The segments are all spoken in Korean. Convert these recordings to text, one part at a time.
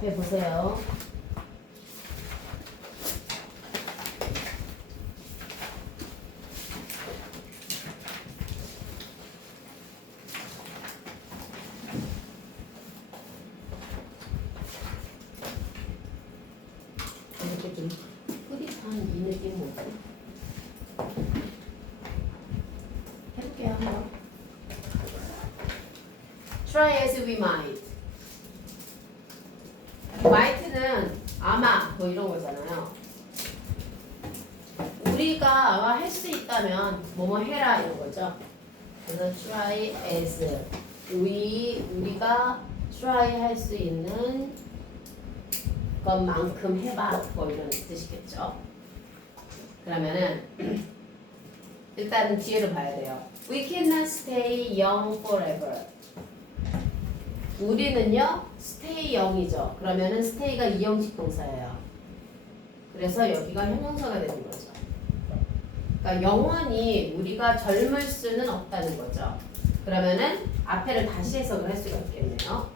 앞에 보세요. 이렇게 좀 뿌듯한 이 느낌 뭐지? 해볼게요 한번. Try as we might. might는 아마 뭐 이런 거잖아요. 우리가 아마 할 수 있다면 뭐뭐 해라 이런 거죠. 그래서 try as 우리가 try 할 수 있는 것만큼 해봐 뭐 이런 뜻이겠죠. 그러면은 일단은 뒤에를 봐야 돼요. We cannot stay young forever. 우리는요 stay young이죠. 그러면은 stay가 이형식 동사예요. 그래서 여기가 형용사가 되는 거죠. 그러니까 영원히 우리가 젊을 수는 없다는 거죠. 그러면은 앞에를 다시 해석을 할 수가 있겠네요.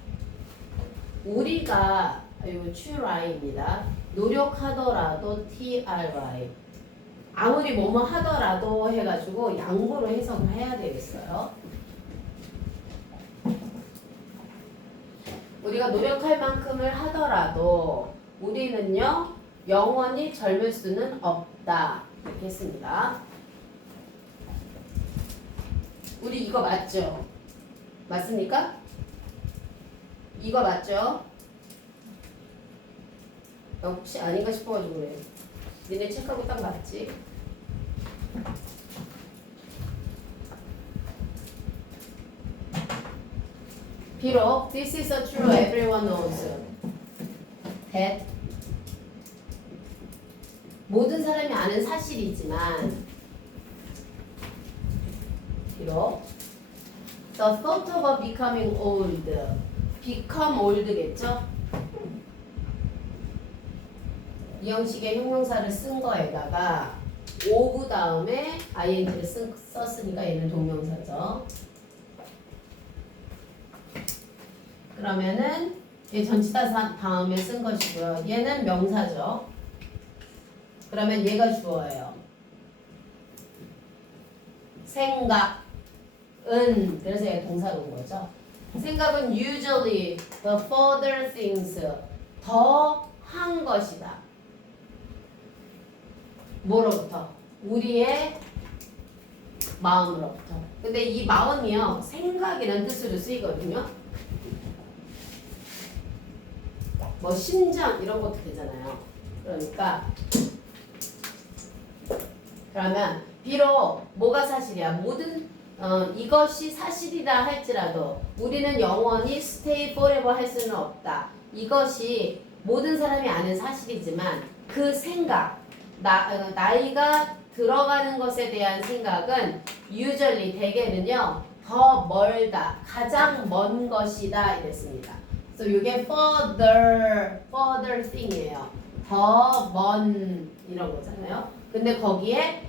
우리가 이거 try입니다. 노력하더라도 try. 아무리 뭐뭐 하더라도 해가지고 양보로 해석을 해야 되겠어요. 우리가 노력할 만큼을 하더라도 우리는요 영원히 젊을 수는 없다 이렇게 했습니다. 우리 이거 맞죠? 맞습니까? 이거 맞죠? 혹시 아닌가 싶어가지고 그래. 니네 체크하고 딱 맞지? 비록 this is a true everyone knows that 모든 사람이 아는 사실이지만 비록 the thought of becoming old become old겠죠? 이 형식의 형용사를 쓴 거에다가 of 다음에 ing를 썼으니까 얘는 동명사죠. 그러면은 얘 전치사 다음에 쓴 것이고요. 얘는 명사죠. 그러면 얘가 주어예요. 생각은 그래서 얘가 동사로 온 거죠. 생각은 usually the further things 더 한 것이다. 뭐로부터? 우리의 마음으로부터. 근데 이 마음이요 생각이라는 뜻으로 쓰이거든요. 뭐 심장 이런 것도 되잖아요. 그러니까 그러면 비록 뭐가 사실이야 모든 이것이 사실이라 할지라도 우리는 영원히 stay forever 할 수는 없다. 이것이 모든 사람이 아는 사실이지만 그 생각 나이가 들어가는 것에 대한 생각은 usually 대개는요 더 멀다 가장 먼 것이다 이랬습니다. 그래서 이게 further thing이에요. 더 먼 이런 거잖아요. 근데 거기에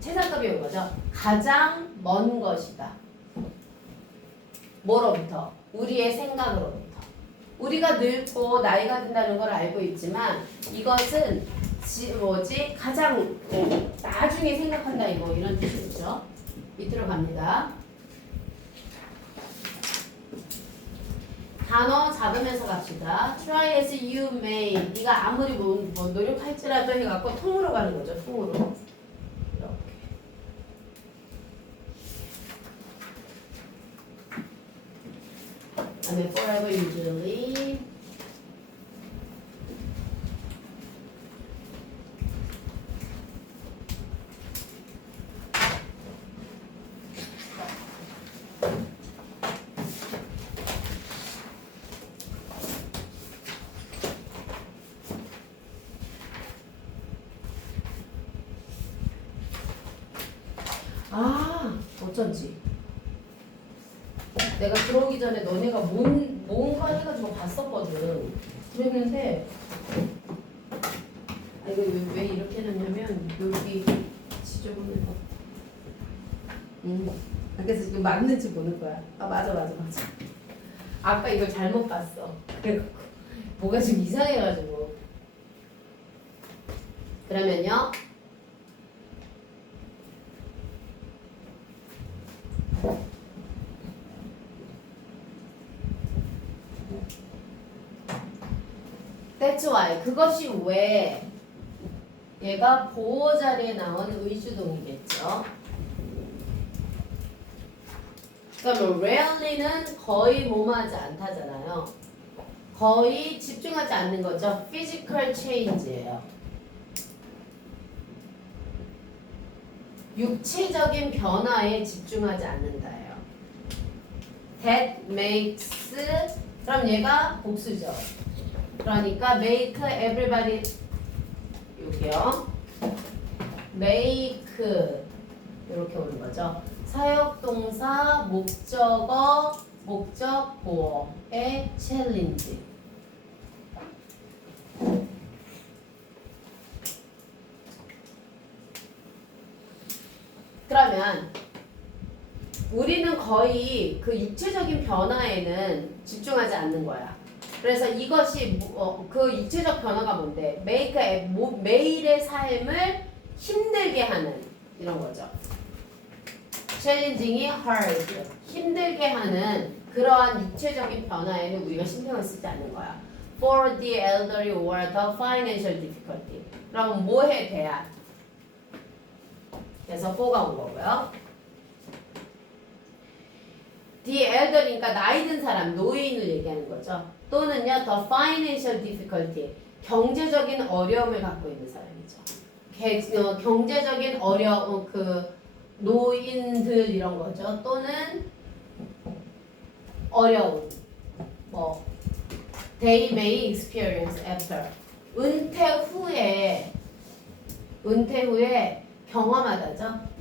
최상급이 온 거죠. 가장 먼 것이다. 뭐로부터? 우리의 생각으로부터. 우리가 늙고 나이가 든다는 걸 알고 있지만 이것은 가장 나중에 생각한다 이거 이런 뜻이죠. 밑으로 갑니다. 단어 잡으면서 갑시다. Try as you may. 네가 아무리 뭐 노력할지라도 해갖고 통으로 가는 거죠. 통으로. 이렇게. 그다음에 forever usually. 어쩐지 내가 들어오기 전에 너네가 뭔가 해가지고 봤었거든. 그랬는데 이거 왜 이렇게 해놨냐면 여기 지저분해서 그래서 이거 맞는지 보는 거야. 아 맞아. 아까 이걸 잘못 봤어. 그래갖고 뭐가 좀 이상해가지고. 그러면요. That's why. 그것이 왜 얘가 보호 자리에 나온 의주동이겠죠. 그러면 rarely는 거의 뭐뭐하지 않다잖아요. 거의 집중하지 않는 거죠. physical change예요. 육체적인 변화에 집중하지 않는다예요. That makes 그럼 얘가 복수죠. 그러니까 make everybody 여기요. make 이렇게 오는 거죠. 사역동사 목적어 목적 보어의 challenge. 그러면 우리는 거의 그 육체적인 변화에는 집중하지 않는 거야. 그래서 이것이 그 육체적 변화가 뭔데? 매일의 삶을 힘들게 하는 이런 거죠. challenging이 hard, 힘들게 하는 그러한 육체적인 변화에는 우리가 신경을 쓰지 않는 거야. For the elderly or the financial difficulty. 그럼 뭐에 대한? 그래서 for가 온 거고요. The elderly니까 나이 든 사람, 노인을 얘기하는 거죠. 또는요, the financial difficulty, 경제적인 어려움을 갖고 있는 사람이죠. 경제적인 어려움, 노인들 이런 거죠. 또는 어려움, they may experience after, 은퇴 후에 경험하다죠.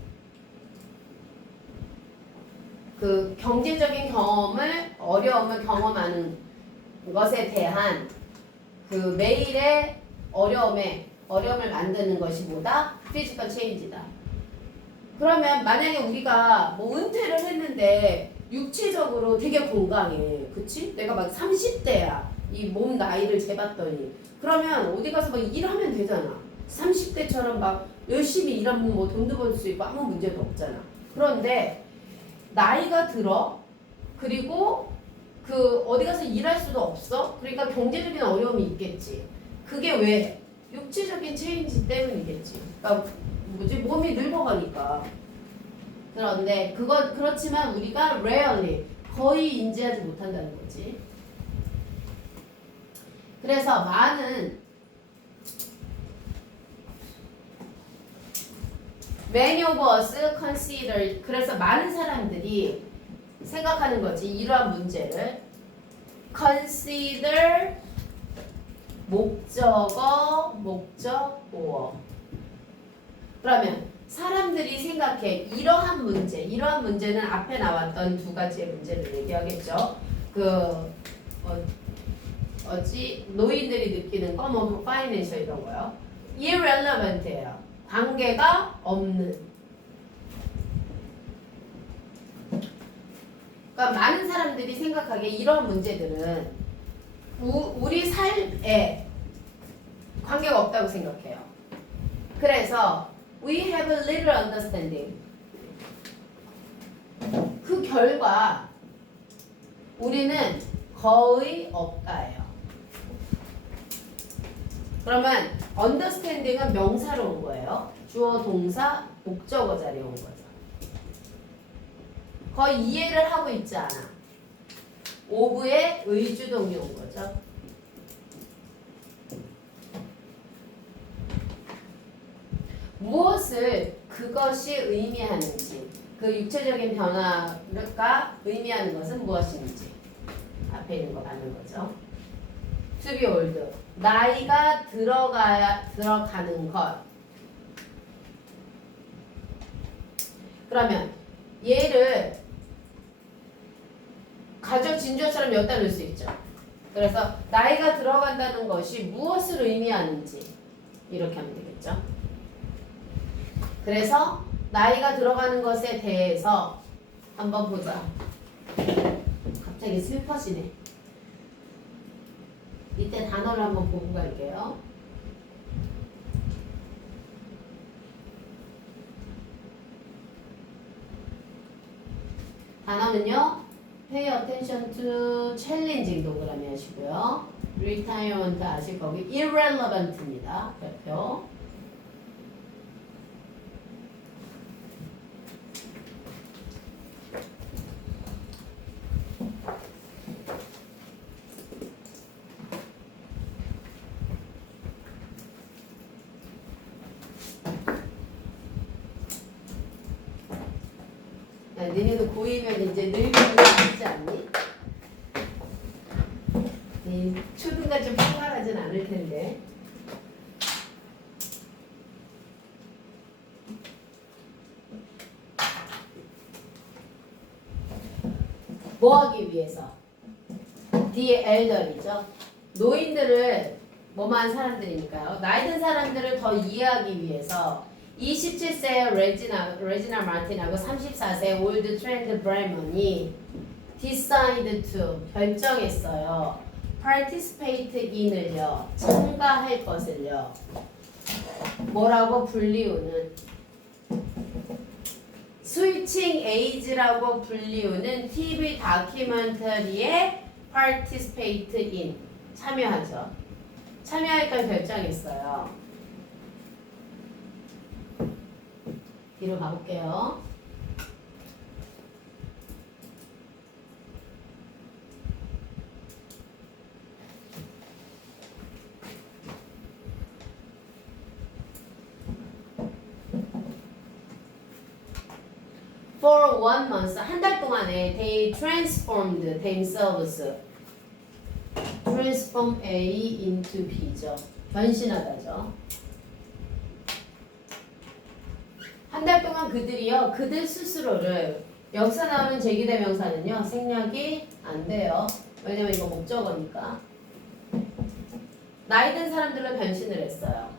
그 경제적인 어려움을 경험하는 것에 대한 그 매일의 어려움을 만드는 것이 뭐다? physical change다. 그러면 만약에 우리가 은퇴를 했는데 육체적으로 되게 건강해. 그치? 내가 막 30대야. 이 몸 나이를 재봤더니. 그러면 어디 가서 막 일하면 되잖아. 30대처럼 막 열심히 일하면 돈도 벌 수 있고 아무 문제도 없잖아. 그런데 나이가 들어. 그리고 어디 가서 일할 수도 없어. 그러니까 경제적인 어려움이 있겠지. 그게 왜? 육체적인 체인지 때문이겠지. 그러니까 몸이 늙어가니까. 그런데 그렇지만 우리가 rarely, 거의 인지하지 못한다는 거지. 그래서 many of us consider, 그래서 많은 사람들이 생각하는 거지. 이러한 문제를 consider 목적어, 목적 보어. 그러면 사람들이 생각해. 이러한 문제는 앞에 나왔던 두 가지의 문제를 얘기하겠죠. 노인들이 느끼는 거, 파이낸셜 이런 거요. irrelevant예요. 관계가 없는. 그러니까 많은 사람들이 생각하기에 이런 문제들은 우리 삶에 관계가 없다고 생각해요. 그래서 we have little understanding. 그 결과 우리는 거의 없다예요. 그러면 understanding은 명사로 온 거예요. 주어, 동사, 목적어 자리에 온 거죠. 거의 이해를 하고 있지 않아. of의 의주동이 온 거죠. 무엇을 그것이 의미하는지, 그 육체적인 변화가 의미하는 것은 무엇인지 앞에 있는 거 맞는 거죠. to be old, 나이가 들어가는 것. 그러면 얘를 가족 진주어처럼 여기다 넣을 수 있죠. 그래서 나이가 들어간다는 것이 무엇을 의미하는지 이렇게 하면 되겠죠. 그래서 나이가 들어가는 것에 대해서 한번 보자. 갑자기 슬퍼지네. 이때 단어를 한번 보고 갈게요. 단어는요. Pay attention to challenging 동그라미 하시고요. retirement 아실 거기 irrelevant입니다. 별표. 야, 니네도 고2면 이제 늙은 있지 않니? 초등과 좀 생활하진 않을 텐데. 뭐 하기 위해서? The elder이죠. 노인들을 뭐만 사람들이니까요. 나이 든 사람들을 더 이해하기 위해서 27세의 레지나 마틴하고 34세의 올드 트렌드 브레먼이 decide to 결정했어요. participate in을요. 참가할 것을요. 뭐라고 불리우는 스위칭 에이지라고 불리우는 TV 다큐멘터리에 participate in 참여하죠. 참여할 걸 결정했어요. 뒤로 가볼게요. For 1 month, 한 달 동안에 they transformed themselves. transform A into B죠. 변신하다죠. 한 달 동안 그들이요, 그들 스스로를 여기서 나오는 제기대명사는요, 생략이 안 돼요. 왜냐면 이거 목적어니까. 나이 든 사람들로 변신을 했어요.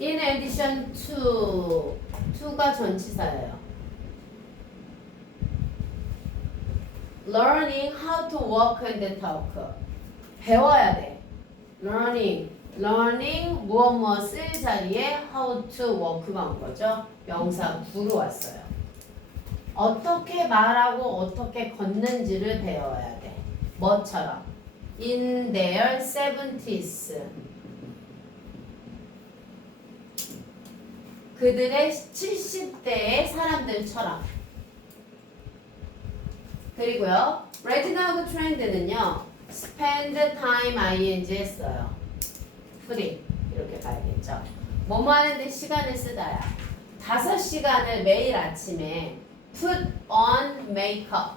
In addition to, to가 전치사예요. Learning how to walk and talk. 배워야 돼. Learning 무엇 쓸 자리에 how to walk가 온 거죠. 명사 구로 왔어요. 어떻게 말하고 어떻게 걷는지를 배워야 돼. 뭐처럼? In their 70s. 그들의 70대의 사람들처럼. 그리고요. 레지나하고 트렌드는요. spend time ing 했어요. free 이렇게 가야겠죠. 뭐뭐 하는데 시간을 쓰다야. 5시간을 매일 아침에 put on makeup.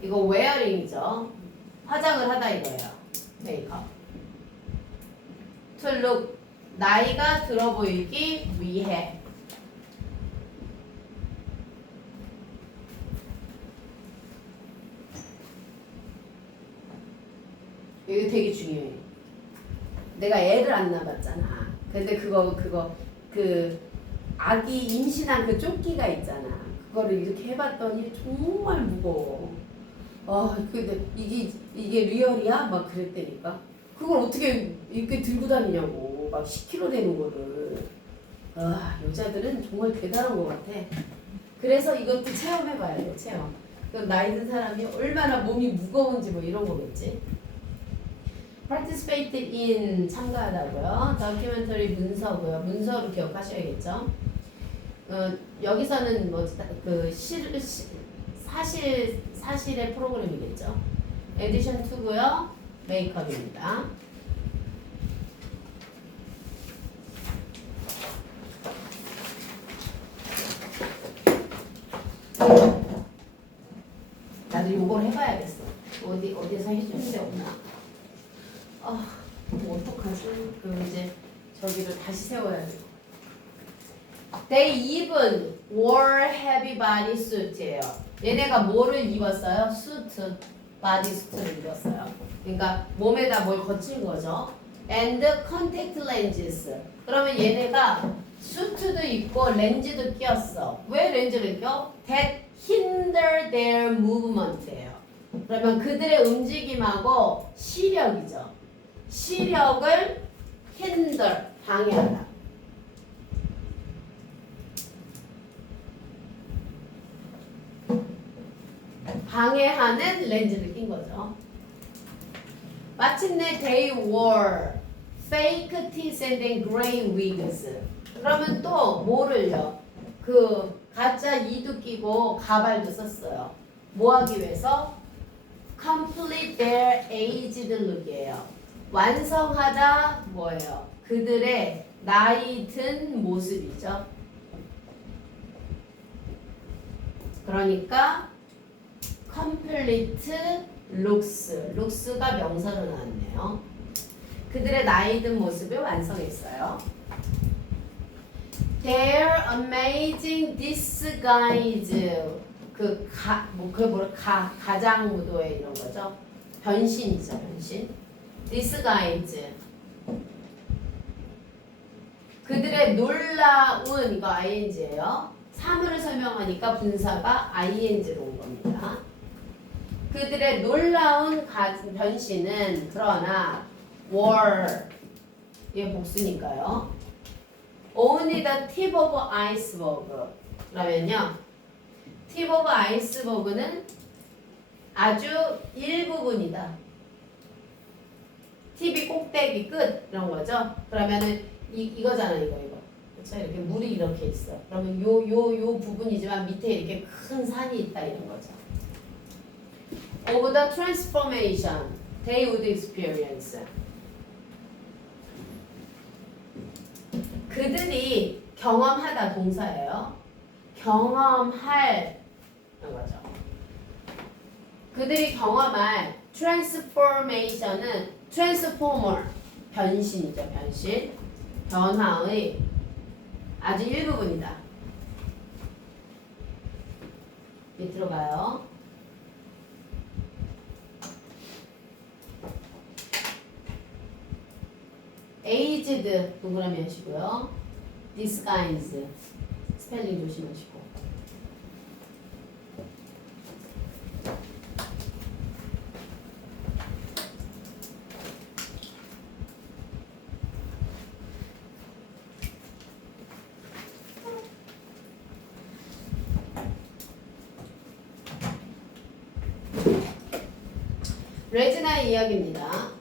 이거 wearing이죠. 화장을 하다 이거예요. 메이크업. to look 나이가 들어 보이기 위해. 이거 되게 중요해. 내가 애를 안 낳았잖아. 근데 그 아기 임신한 그 조끼가 있잖아. 그거를 이렇게 해봤더니 정말 무거워. 근데 이게 리얼이야? 막 그랬다니까. 그걸 어떻게 이렇게 들고 다니냐고. 막 10kg 되는 거를. 여자들은 정말 대단한 것 같아. 그래서 이것도 체험해봐야 돼, 체험. 그럼 나이 든 사람이 얼마나 몸이 무거운지 뭐 이런 거겠지. participate in 참가하다고요. 다큐멘터리 문서고요. 문서로 기억하셔야겠죠. 여기서는 사실의 프로그램이겠죠. 에디션 2고요. 메이크업입니다. 나도 요걸 해봐야겠어. 어디서 해주는 데 없나? 뭐 어떡하지? 그럼 이제 저기를 다시 세워야 돼. They even wore heavy body suit예요. 얘네가 뭐를 입었어요? suit, body suit를 입었어요. 그러니까 몸에다 뭘 거친 거죠. And contact lenses. 그러면 얘네가 수트도 입고 렌즈도 끼었어. 왜 렌즈를 껴? That hinder their movement예요. 그러면 그들의 움직임하고 시력이죠. 시력을 hinder, 방해하다. 방해하는 렌즈를 낀 거죠. 마침내 they wore fake teeth and gray wigs. 그러면 또 뭐를요? 그 가짜 이도 끼고 가발도 썼어요. 뭐 하기 위해서? complete their aged look이에요. 완성하다 뭐예요? 그들의 나이 든 모습이죠. 그러니까 complete looks가 명사로 나왔네요. 그들의 나이 든 모습을 완성했어요. Their amazing disguise 가장무도회 이런 거죠. 변신이죠, 변신. disguise. 그들의 놀라운 이거 ing예요. 사물을 설명하니까 분사가 ing로 온 겁니다. 그들의 놀라운 변신은 그러나 were 이게 복수니까요. Only the tip of iceberg. 그러면요, tip of iceberg는 아주 일부분이다. 팁이 꼭대기 끝 이런 거죠. 그러면은 이거잖아, 이거. 그렇죠? 이렇게 물이 이렇게 있어. 그러면 요 부분이지만 밑에 이렇게 큰 산이 있다 이런 거죠. Of the transformation they would experience. 그들이 경험하다 동사예요. 경험할 이런 거죠. 그들이 경험할 transformation은 transformer 변신이죠. 변신. 변화의 아주 일부분이다. 밑으로 가요. aged 동그라미 하시고요. disguise 스펠링 조심하시고. 레지나의 이야기입니다.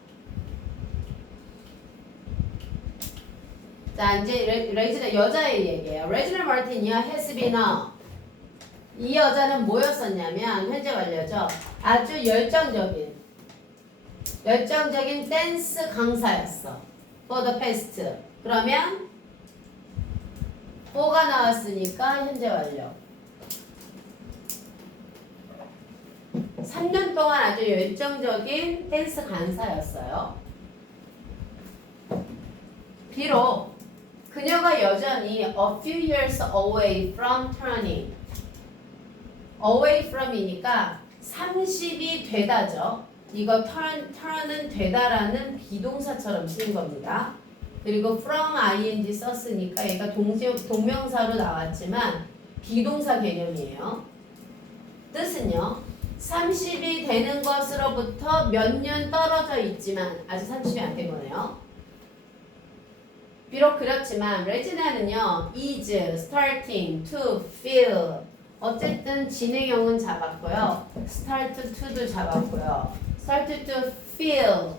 자, 이제 레지나 여자의 얘기예요. 레지나 마르티니아 has been a. 이 여자는 뭐였었냐면 현재 완료죠. 아주 열정적인 댄스 강사였어. for the past. 그러면 for가 나왔으니까 현재 완료. 3년 동안 아주 열정적인 댄스 강사였어요. 비록 그녀가 여전히 a few years away from turning. away from이니까 30이 되다죠. 이거 turn은 되다라는 비동사처럼 쓰인 겁니다. 그리고 from ing 썼으니까 얘가 동명사로 나왔지만 비동사 개념이에요. 뜻은요. 30이 되는 것으로부터 몇 년 떨어져 있지만 아직 30이 안 된 거네요. 비록 그렇지만 레지나는요. is starting to feel 어쨌든 진행형은 잡았고요. start to도 잡았고요. start to feel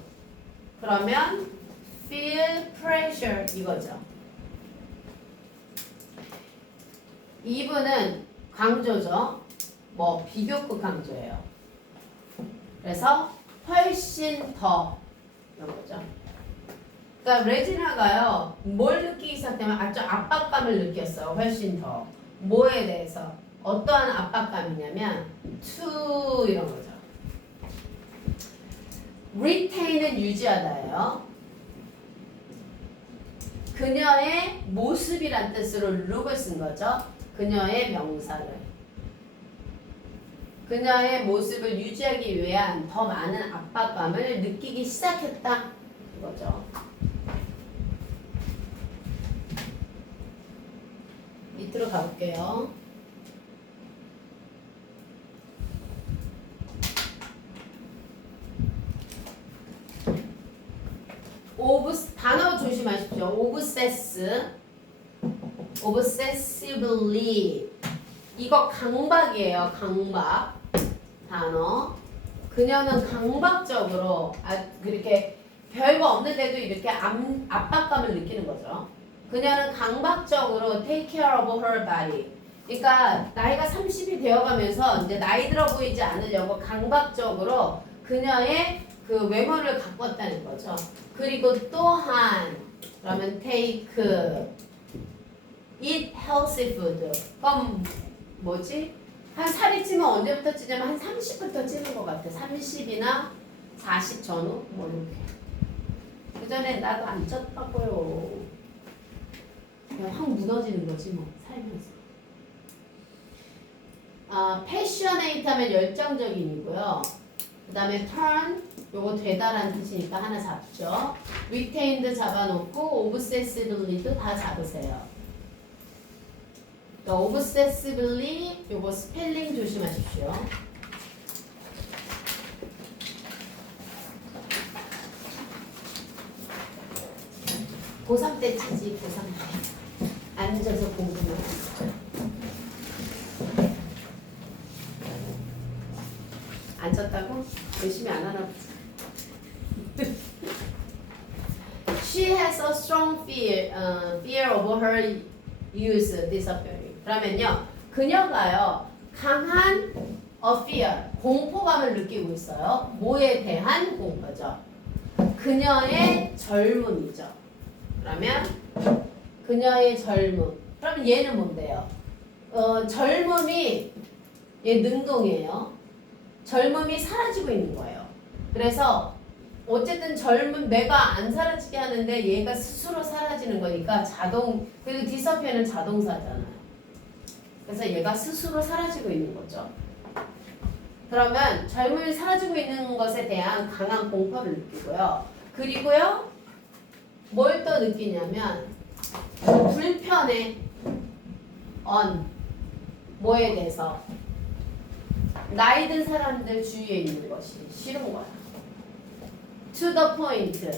그러면 feel pressure 이거죠. 2부는 강조죠. 뭐 비교급 강조예요. 그래서 훨씬 더 이런 거죠. 그러니까 레지나가요. 뭘 느끼기 시작하면 아주 압박감을 느꼈어요. 훨씬 더. 뭐에 대해서? 어떠한 압박감이냐면 to 이런 거죠. retain은 유지하다예요. 그녀의 모습이란 뜻으로 look을 쓴 거죠. 그녀의 명사를. 그녀의 모습을 유지하기 위한 더 많은 압박감을 느끼기 시작했다. 이거죠. 밑으로 가볼게요. 보죠. obsessively. 이거 강박이에요. 강박 단어. 그녀는 강박적으로 그렇게 별거 없는데도 이렇게 압박감을 느끼는 거죠. 그녀는 강박적으로 take care of her body. 그러니까 나이가 30이 되어가면서 이제 나이 들어 보이지 않으려고 강박적으로 그녀의 그 외모를 가꿨다는 거죠. 그리고 또한 그러면 take eat healthy food. 그럼 뭐지? 한 살이 찌면 언제부터 찌냐면 한 30부터 찌는 것 같아. 30이나 40 전후 뭐 이렇게. 그 전에 나도 안 쪘다고요. 그냥 확 무너지는 거지 뭐 살면서. passionate 하면 열정적인이고요. 그 다음에 turn 요거 되다라는 뜻이니까 하나 잡죠. retained 잡아놓고 obsessively도 다 잡으세요. obsessively 요거 스펠링 조심하십시오. 고3 때 치지 고3 때 앉아서 공부만 안 쳤다고? 열심히 안 하나 보자. She has a strong fear of her youth disappearing. 그러면요, 그녀가요 강한 fear, 공포감을 느끼고 있어요. 뭐에 대한 공포죠? 그녀의 젊음이죠. 그러면 그녀의 젊음. 그러면 얘는 뭔데요? 젊음이 얘 능동이에요. 젊음이 사라지고 있는 거예요. 그래서 어쨌든 젊은 내가 안 사라지게 하는데 얘가 스스로 사라지는 거니까 그리고 디서피어는 자동사잖아요. 그래서 얘가 스스로 사라지고 있는 거죠. 그러면 젊음이 사라지고 있는 것에 대한 강한 공포를 느끼고요. 그리고요, 뭘 또 느끼냐면 불편해. 뭐에 대해서? 나이 든 사람들 주위에 있는 것이 싫은 거야. To the point.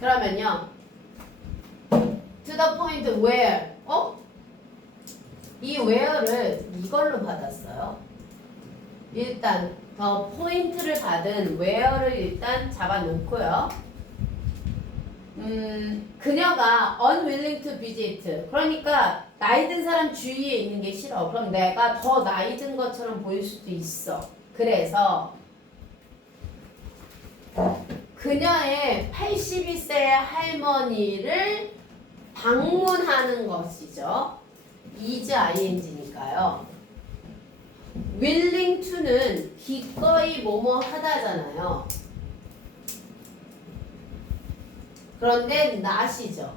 그러면요, to the point where, 이 where를 이걸로 받았어요. 일단 포인트를 받은 where를 일단 잡아놓고요. 그녀가 unwilling to visit. 그러니까 나이 든 사람 주위에 있는 게 싫어. 그럼 내가 더 나이 든 것처럼 보일 수도 있어. 그래서 그녀의 82세 할머니를 방문하는 것이죠. is ing니까요. willing to는 기꺼이 뭐뭐 하다잖아요. 그런데 not이죠.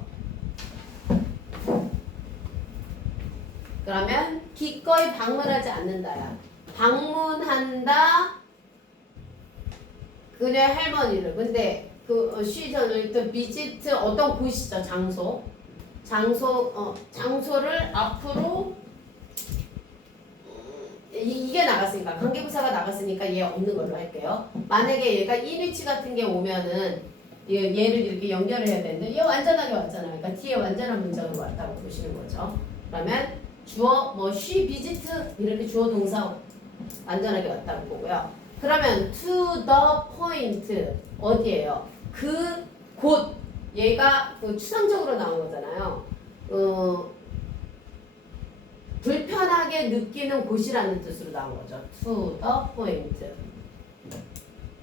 그러면 기꺼이 방문하지 않는다야. 방문한다. 그녀의 할머니를. 근데 she's to visit 어떤 곳이죠. 장소를 앞으로 이게 나갔으니까 관계부사가 나갔으니까 얘 없는 걸로 할게요. 만약에 얘가 인위치 같은 게 오면은 얘를 이렇게 연결을 해야 되는데 얘 완전하게 왔잖아요. 그러니까 뒤에 완전한 문장으로 왔다고 보시는 거죠. 그러면 주어 she visit 이렇게 주어 동사 완전하게 왔다고 보고요. 그러면 to the point 어디예요? 그 곳. 얘가 추상적으로 나온 거잖아요. 불편하게 느끼는 곳이라는 뜻으로 나온 거죠. to the point.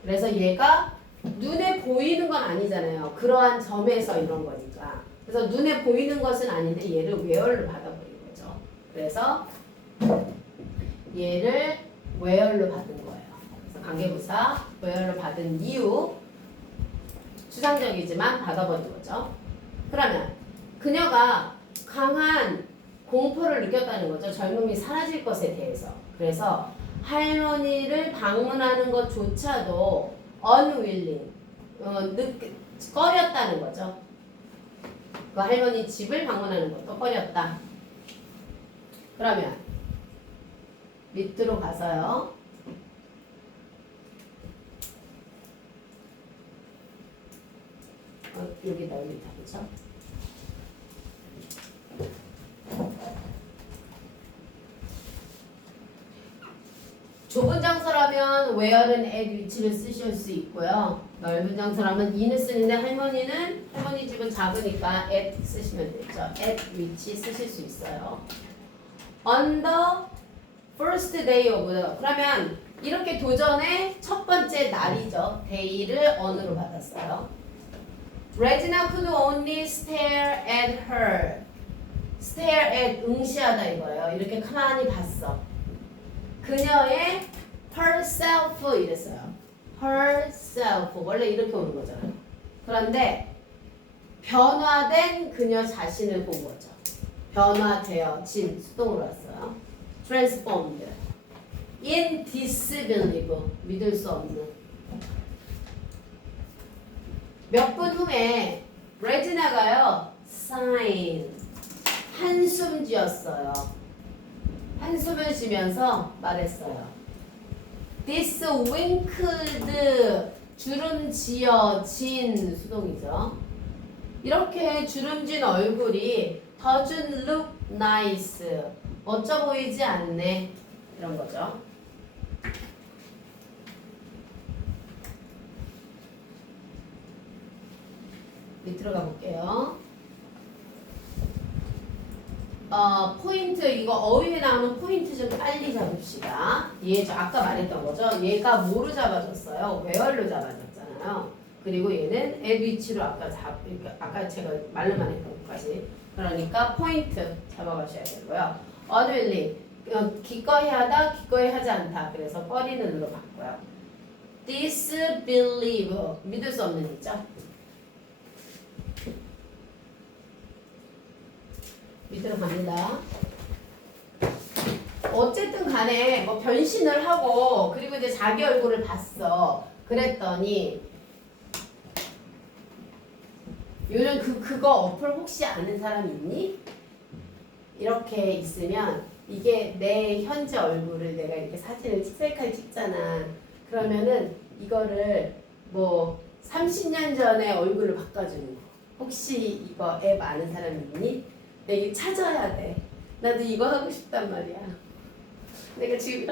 그래서 얘가 눈에 보이는 건 아니잖아요. 그러한 점에서 이런 거니까. 그래서 눈에 보이는 것은 아닌데 얘를 where로 받아버린 거죠. 그래서 얘를 where로 받은 거예요. 그래서 관계부사 where로 받은 이유 추상적이지만 받아버린 거죠. 그러면 그녀가 강한 공포를 느꼈다는 거죠. 젊음이 사라질 것에 대해서. 그래서 할머니를 방문하는 것조차도 unwilling, 꺼렸다는 거죠. 그 할머니 집을 방문하는 것도 꺼렸다. 그러면 밑으로 가서요. 여기다 그죠? 좁은 장소라면 where는 at 위치를 쓰실 수 있고요. 넓은 장소라면 in을 쓰는데 할머니 집은 작으니까 at 쓰시면 되죠. at 위치 쓰실 수 있어요. On the first day of 그러면 이렇게 도전의 첫 번째 날이죠. day를 on으로 받았어요. Regina could only stare at her. stare at 응시하다 이거예요. 이렇게 가만히 봤어. 그녀의 herself 이랬어요. herself 원래 이렇게 오는 거잖아요. 그런데 변화된 그녀 자신을 본 거죠. 변화되어진 수동으로 왔어요. transformed in disbelief 믿을 수 없는. 몇 분 후에 레지나가요 sign 한숨 지었어요. 한숨을 쉬면서 말했어요. This wrinkled 주름 지어진 수동이죠. 이렇게 주름진 얼굴이 doesn't look nice 멋져 보이지 않네 이런 거죠. 밑으로 가볼게요. 포인트 이거 어휘에 나오는 포인트 좀 빨리 잡읍시다. 얘 아까 말했던 거죠. 얘가 뭐로 잡아줬어요? where로 잡아줬잖아요. 그리고 얘는 at 위치로 아까 제가 말로만 했던 것까지. 그러니까 포인트 잡아가셔야 되고요. unwilling 기꺼이 하다, 기꺼이 하지 않다. 그래서 꺼리는으로 바꿔요. disbelieve 믿을 수 없는 있죠. 밑으로 갑니다. 어쨌든 간에 뭐 변신을 하고 그리고 이제 자기 얼굴을 봤어. 그랬더니 요즘 그거 어플 혹시 아는 사람 있니? 이렇게 있으면 이게 내 현재 얼굴을 내가 이렇게 사진을 셀카를 찍잖아. 그러면은 이거를 뭐 30년 전에 얼굴을 바꿔주는 거. 혹시 이거 앱 아는 사람 있니? 내가 찾아야 돼. 나도 이거 하고 싶단 말이야. 내가 지금